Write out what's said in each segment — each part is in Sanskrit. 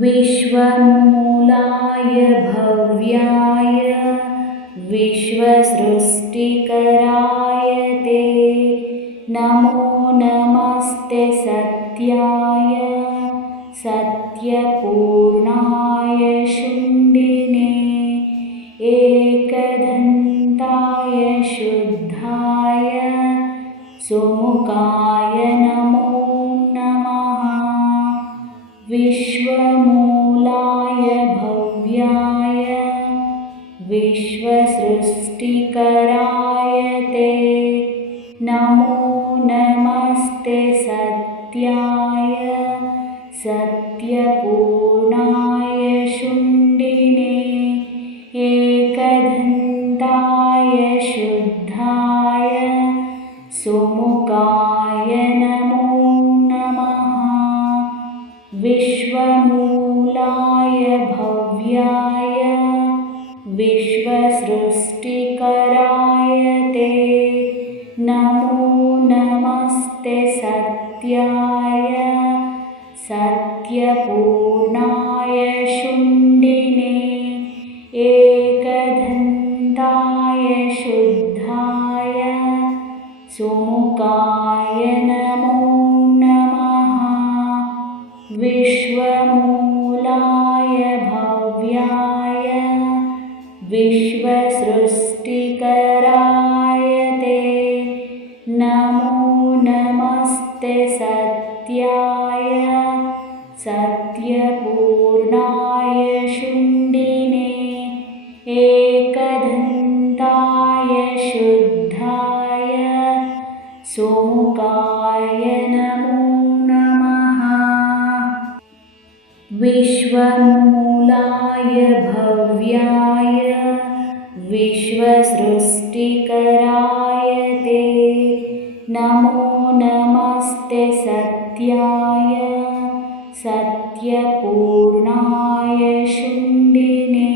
विश्वमूलाय भव्याय विश्वसृष्टिकराय ते नमो नमस्ते सत्याय सत्यपूर्णाय शुण्डिने एकदन्ताय शुद्धाय सुमुखाय नमो नमः। विश्वमूलाय भव्याय विश्वसृष्टिकराय ते नमो नमस्ते सत्याय सत्यपूर्णाय शुण्डिने एकदन्ताय शुद्धाय सुमुखाय नमो नमः। विश्वमूलाय भव्याय विश्वसृष्टिकराय ते नमो नमस्ते सत्याय सत्यपूर्णाय शुण्डिने एकदन्ताय शुद्धाय सुमुखाय नमो नमः। विश्वमूलाय भव्याय विश्वसृष्टिकराय ते नमो नमस्ते सत्याय सत्यपूर्णाय शुण्डिने एकदन्ताय शुद्धाय सुमुखाय नमो नमः। विश्वमूलाय भव्याय विश्वसृष्टिकराय ते नमो नमस्ते सत्याय सत्यपूर्णाय शुण्डिने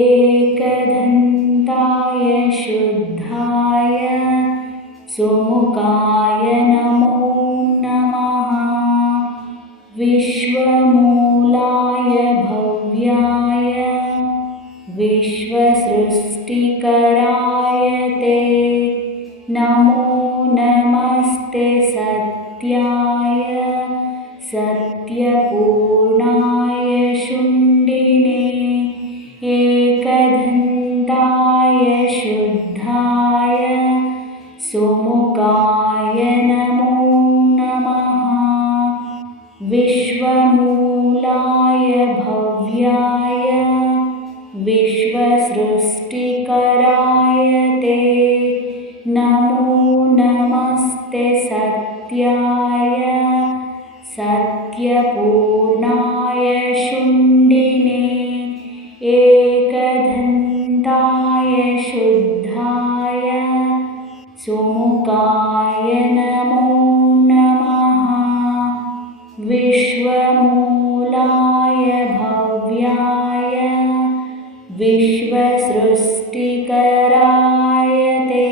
एकदन्ताय शुद्धाय सुमुखाय नमो नमः। विश्वमूलाय भव्याय विश्वसृष्टिकराय ते नमो नमस्ते सत्याय सत्यपूर्णाय शुण्डिने एकदन्ताय शुद्धाय सुमुखाय नमो नमः। विश्वमूलाय भव्याय विश्वसृष्टिकराय ते नमो नमस्ते सत्याय सत्यपूर्णाय शुण्डिने एकदन्ताय शुद्धाय सुमुखाय नमो नमः। विश्वमूलाय भव्याय विश्वसृष्टिकराय ते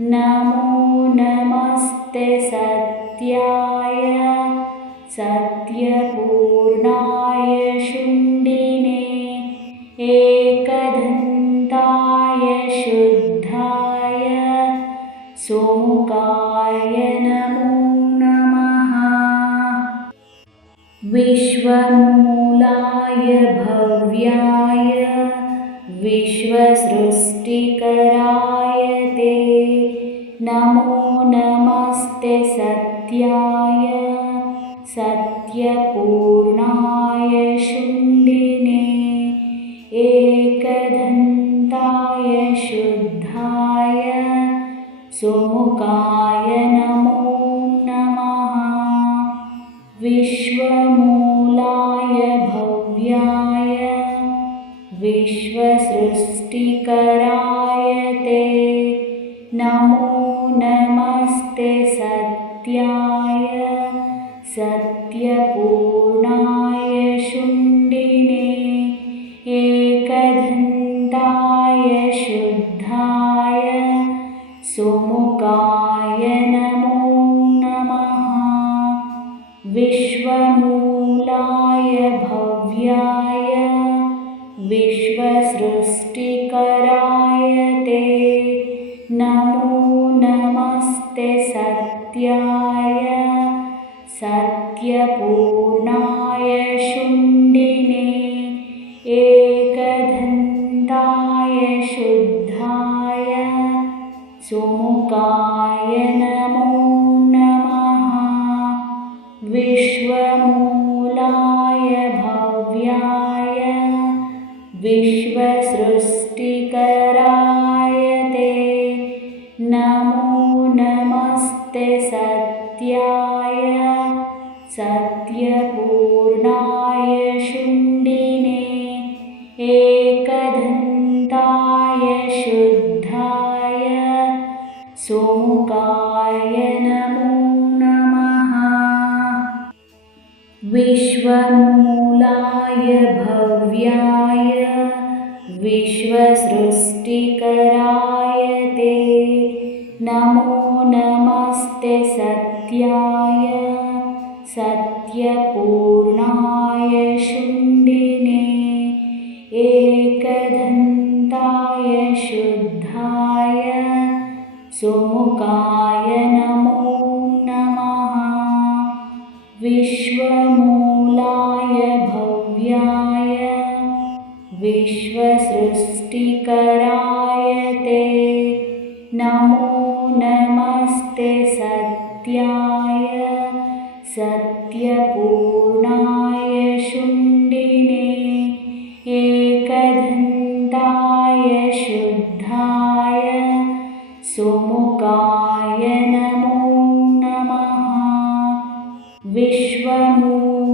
नमो नमस्ते सत्याय सत्यपूर्णाय शुण्डिने एकदन्ताय शुद्धाय सुमुखाय नमो नमः। विश्वमूलाय भव्याय विश्वसृष्टिकराय ते नमो नमस्ते सत्याय सत्यपूर्णाय शुण्डिने एकदन्ताय शुद्धाय सुमुखाय नमो नमः। विश्वमूलाय भव्याय विश्वसृष्टिकराय ते नमो नमस्ते सत्याय सत्यपूर्णाय शुण्डिने एकदन्ताय शुद्धाय सुमुखाय नमो नमः। विश्वमूलाय सत्यपूर्णाय शुण्डिने एकदन्ताय शुद्धाय सुमुखाय नमो नमः। विश्वमूलाय भव्याय विश्वसृष्टिकराय ते नमो नमस्ते सत्याय सत्यपूर्णाय शुण्डिने एकदन्ताय शुद्धाय सुमुखाय नमो नमः। विश्वमूलाय भव्याय विश्वसृष्टिकराय ते नमो नमस्ते सत्याय सत्यपूर्णाय शुण्डिने एकदन्ताय शुद्धाय सुमुखाय नमो नमः। विश्वमूलाय भव्याय विश्वसृष्टिकराय ते नमो नमस्ते सत्याय सत्यपूर्णाय शुण्डिने एकदन्ताय शुद्धाय सुमुखाय नमो नमः। विश्वमूलाय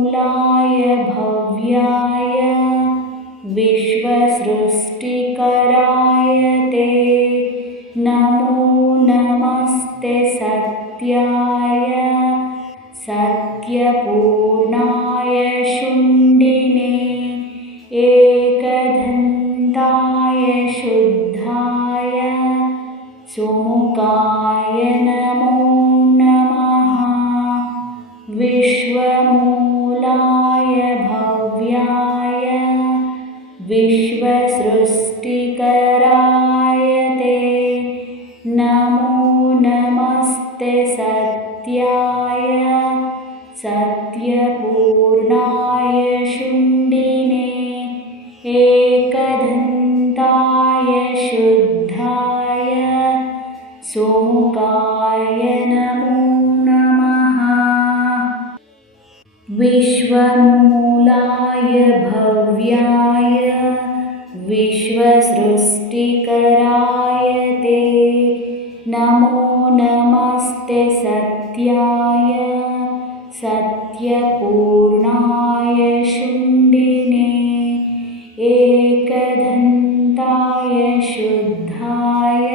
भव्याय विश्वसृष्टिकराय ते नमो नमस्ते सत्याय सत्यपूर्णाय शुण्डिने एकदन्ताय शुद्धाय सुमुखाय नमो नमः। विश्वमूलाय भव्याय विश्वसृष्टिकराय ते नमो नमस्ते सत्याय सत्यपूर्णाय शुण्डिने एकदन्ताय शुद्धाय सुमुखाय नमो नमः। विश्वमूलाय भव्याय विश्वसृष्टिकराय ते नमो नमस्ते सत्याय सत्यपूर्णाय शुण्डिने एकदन्ताय शुद्धाय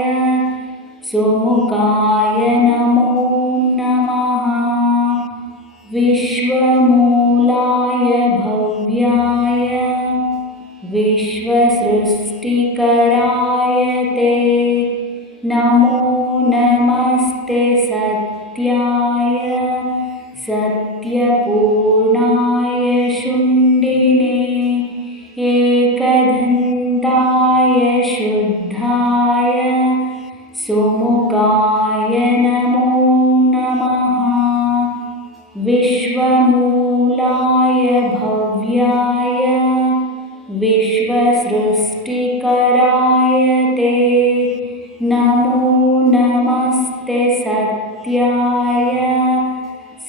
सुमुखाय नमो नमः। विश्वमूलाय भव्याय विश्वसृष्टिकराय ते नमो नमस्ते सत्याय सत्यपूर्णाय शुण्डिने एकदन्ताय शुद्धाय सुमुखाय नमो नमः। विश्वमूलाय भव्याय विश्वसृष्टिकराय ते नमो नमस्ते सत्याय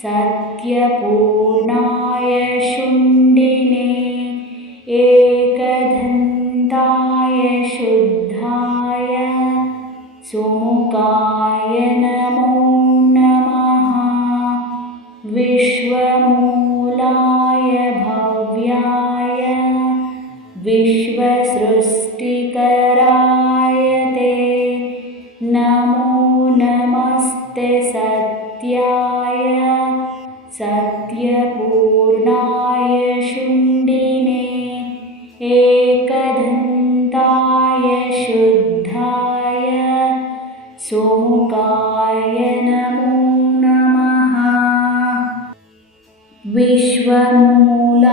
सत्यपूर्णाय शुण्डिने एकदन्ताय शुद्धाय सुमुखाय नमो नमः। विश्वमूलाय भव्याय विश्वसृष्टिकराय ते नमो नमस्ते सत्याय सत्यपूर्णाय शुण्डिने एकदन्ताय शुद्धाय सुमुखाय नमो नमः। विश्वमूलाय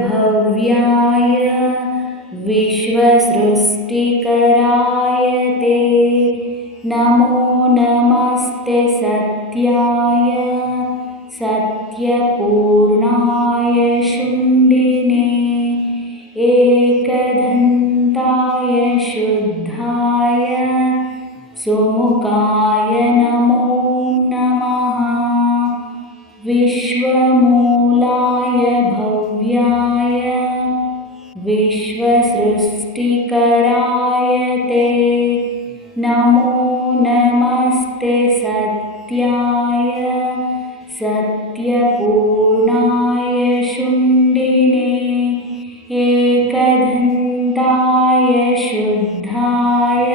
भव्याय विश्वसृष्टिकराय ते नमो नमस्ते सत्याय सत्यपूर्णाय शुण्डिने एकदन्ताय शुद्धाय सुमुखाय नमो नमः। विश्वमूलाय भव्याय विश्वसृष्टिकराय ते नमो नमस्ते। सत्याय सत्यपूर्णाय शुण्डिने एकदन्ताय शुद्धाय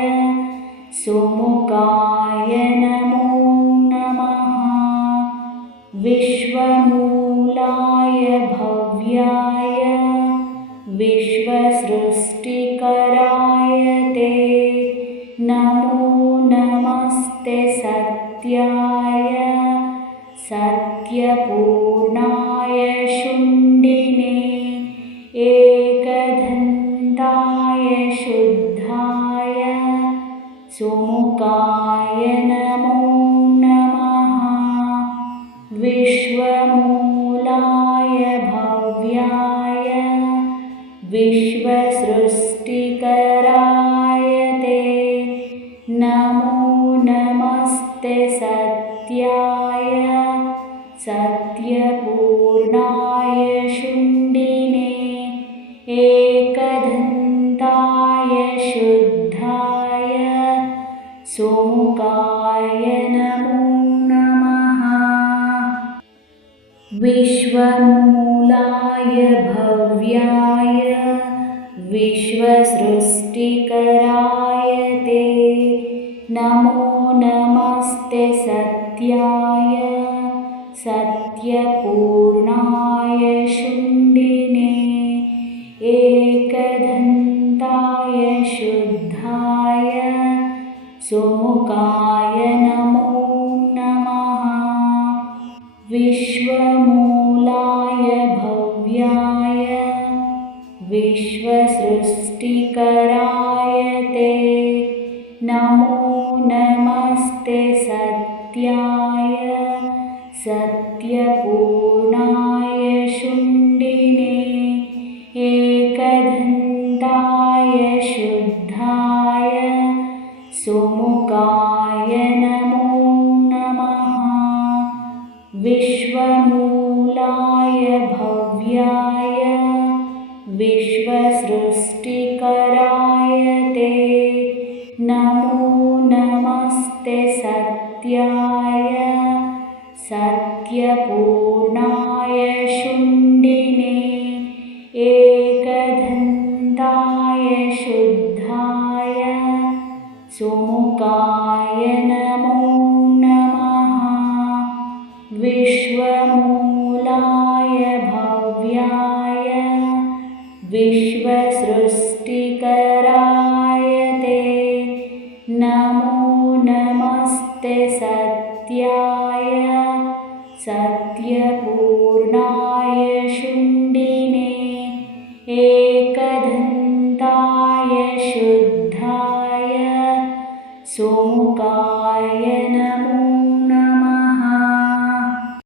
सुमुखाय नमो नमः। विश्वमूलाय भव्याय विश्वसृष्टिकराय ते नमो नमस्ते। सत्याय सत्यपूर्णाय शुण्डिने एकदन्ताय शुद्धाय सुमुखाय नमो नमः। विश्वमूलाय भव्याय विश्वसृष्टिकराय ते नमो नमस्ते। सत्याय सत्यपूर्णाय शुण्डिने एकदन्ताय शुद्धाय सुमुखाय नमो नमः। विश्वमूलाय भव्याय विश्वसृष्टिकराय ते नमो नमस्ते। सत्याय सत्यपूर्णाय शुण्डिने एकदन्ताय शुद्धाय सुमुखाय नमो नमः। विश्वमूलाय भव्याय विश्वसृष्टिकराय ते नमो नमस्ते। सत्याय सत्यपूर्णाय शुण्डिने एकदन्ताय शुद्धाय सुमुखाय नमो नमः। विश्वमूलाय भव्याय विश्वसृष्टिकराय ते नमो नमस्ते। सत्याय सत्यपूर्णाय शुण्डिने एकदन्ताय शुद्धाय सुमुखाय नमो नमः। विश्वमूलाय भव्याय विश्वसृष्टिकराय ते नमो नमस्ते। सत्याय सत्यपूर्णाय शुण्डिने एकदन्ताय शुद्धाय सुमुखाय नमो